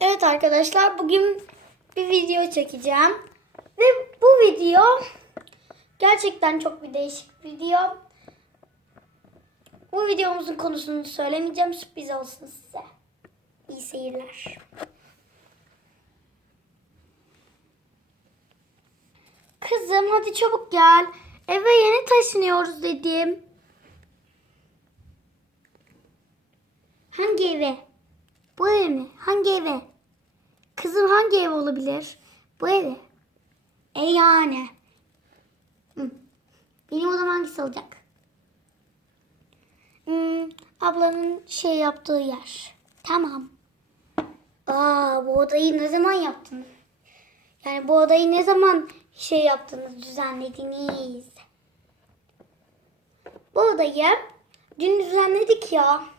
Evet arkadaşlar bugün bir video çekeceğim. Ve bu video gerçekten çok bir değişik bir video. Bu videomuzun konusunu söylemeyeceğim. Sürpriz olsun size. İyi seyirler. Kızım hadi çabuk gel. Eve yeni taşınıyoruz dedim. Hangi eve? Bu ev mi? Hangi eve? Kızım hangi ev olabilir? Bu evi. E yani. Benim odam hangisi olacak? Hmm, ablanın şey yaptığı yer. Tamam. Aa bu odayı ne zaman yaptın? Yani bu odayı ne zaman şey yaptınız, düzenlediniz? Bu odayı dün düzenledik ya.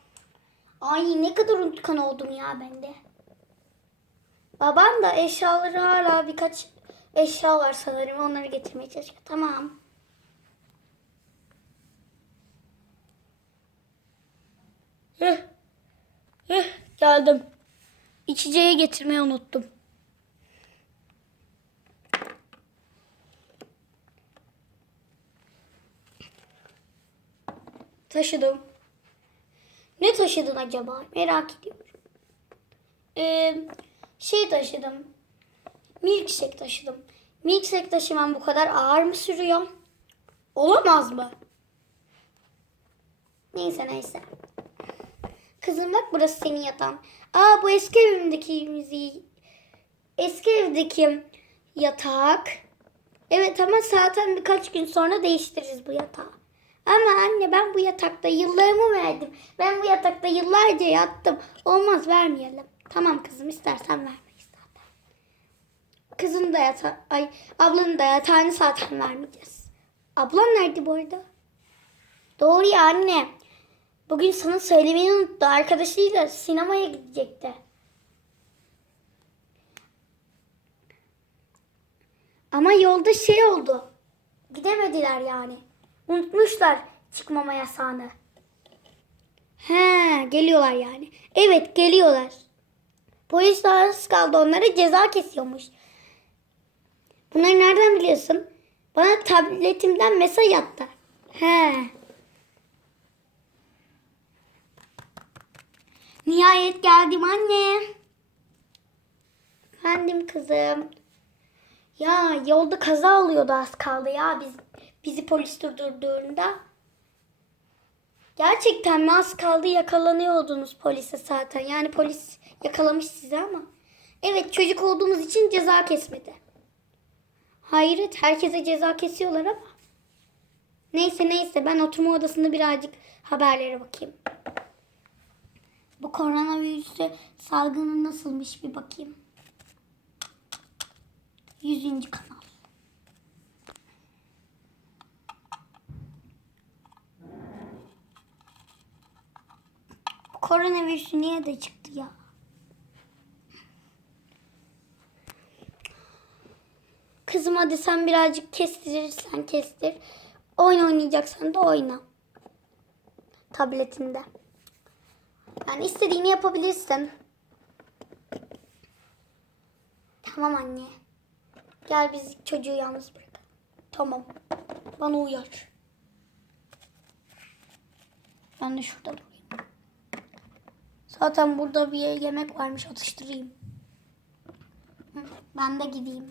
Ay ne kadar unutkan oldum ya ben de. Babam da eşyaları hala birkaç eşya var sanırım. Onları getirmeye çalışıyor. Tamam. Heh. Heh, geldim. İçeceği getirmeyi unuttum. Taşıdım. Ne taşıdın acaba? Merak ediyorum. Ee, şey taşıdım. Milkshake taşıdım. Milkshake taşımam bu kadar ağır mı sürüyor? Olamaz mı? Neyse neyse. Kızım bak burası senin yatağın. Aa bu eski evimdeki müziği. Eski evdeki yatak. Evet ama zaten birkaç gün sonra değiştiririz bu yatağı. Ama anne ben bu yatakta yıllarımı verdim. Ben bu yatakta yıllarca yattım. Olmaz vermeyelim. Tamam kızım istersen vermeyiz zaten. Kızın da yatağı, ay ablanın da yatağını zaten vermeyeceğiz. Ablan nerede bu arada? Doğru ya anne. Bugün sana söylemeyi unuttu. Arkadaşıyla sinemaya gidecekti. Ama yolda şey oldu. Gidemediler yani. Unutmuşlar çıkmama yasağını. He, geliyorlar yani. Evet, geliyorlar. Polis az kaldı onlara ceza kesiyormuş. Bunları nereden biliyorsun? Bana tabletimden mesaj attı. He. Nihayet geldim anne. Efendim kızım. Ya yolda kaza oluyordu az kaldı ya biz bizi polis durdurduğunda. Gerçekten mi az kaldı yakalanıyordunuz polise zaten. Yani polis yakalamış sizi ama. Evet çocuk olduğumuz için ceza kesmedi. Hayret herkese ceza kesiyorlar ama. Neyse neyse ben oturma odasında birazcık haberlere bakayım. Bu koronavirüsü salgını nasılmış bir bakayım. 100. kanal. Bu koronavirüsü niye de çıktı ya? Kızım hadi sen birazcık kestirirsen kestir. Oyun oynayacaksan da oyna. Tabletinde. Yani istediğini yapabilirsin. Tamam anne. Gel biz çocuğu yalnız bırak. Tamam. Bana uyar. Ben de şurada. Zaten burada bir yemek varmış atıştırayım. Ben de gideyim.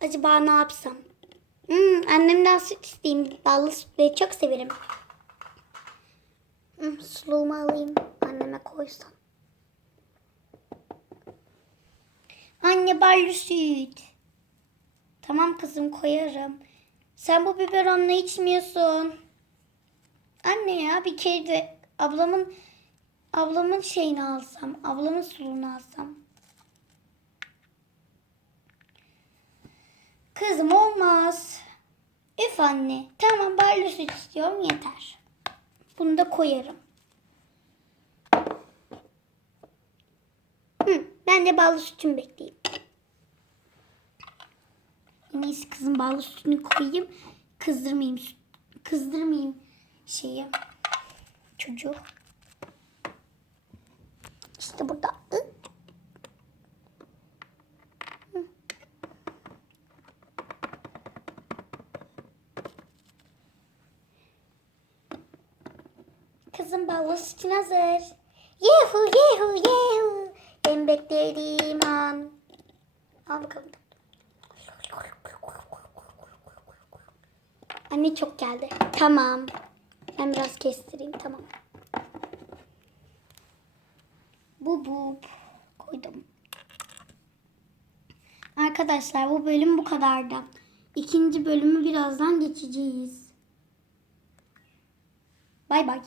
Acaba ne yapsam? Hmm, annemden süt isteyeyim. Ballı sütleri çok severim. Hmm, suluğumu alayım. Anneme koysam. Anne ballı süt. Tamam kızım koyarım. Sen bu biberonla içmiyorsun. Anne ya bir kere de ablamın ablamın şeyini alsam. Ablamın suluğunu alsam. Kızım olmaz. Üf anne. Tamam ballı süt istiyorum yeter. Bunu da koyarım. Hı, ben de ballı sütümü bekleyeyim. En iyisi kızım ballı sütünü koyayım. Kızdırmayayım. Kızdırmayayım. şeyi çocuğu. İşte burada. Kızım ballı sütün hazır. Yehu yehu yehu. En beklediğim an. Al bakalım. Anne çok geldi. Tamam. Ben biraz kestireyim. Tamam. Bu bu. Koydum. Arkadaşlar bu bölüm bu kadardı. İkinci bölümü birazdan geçeceğiz. Bay bay.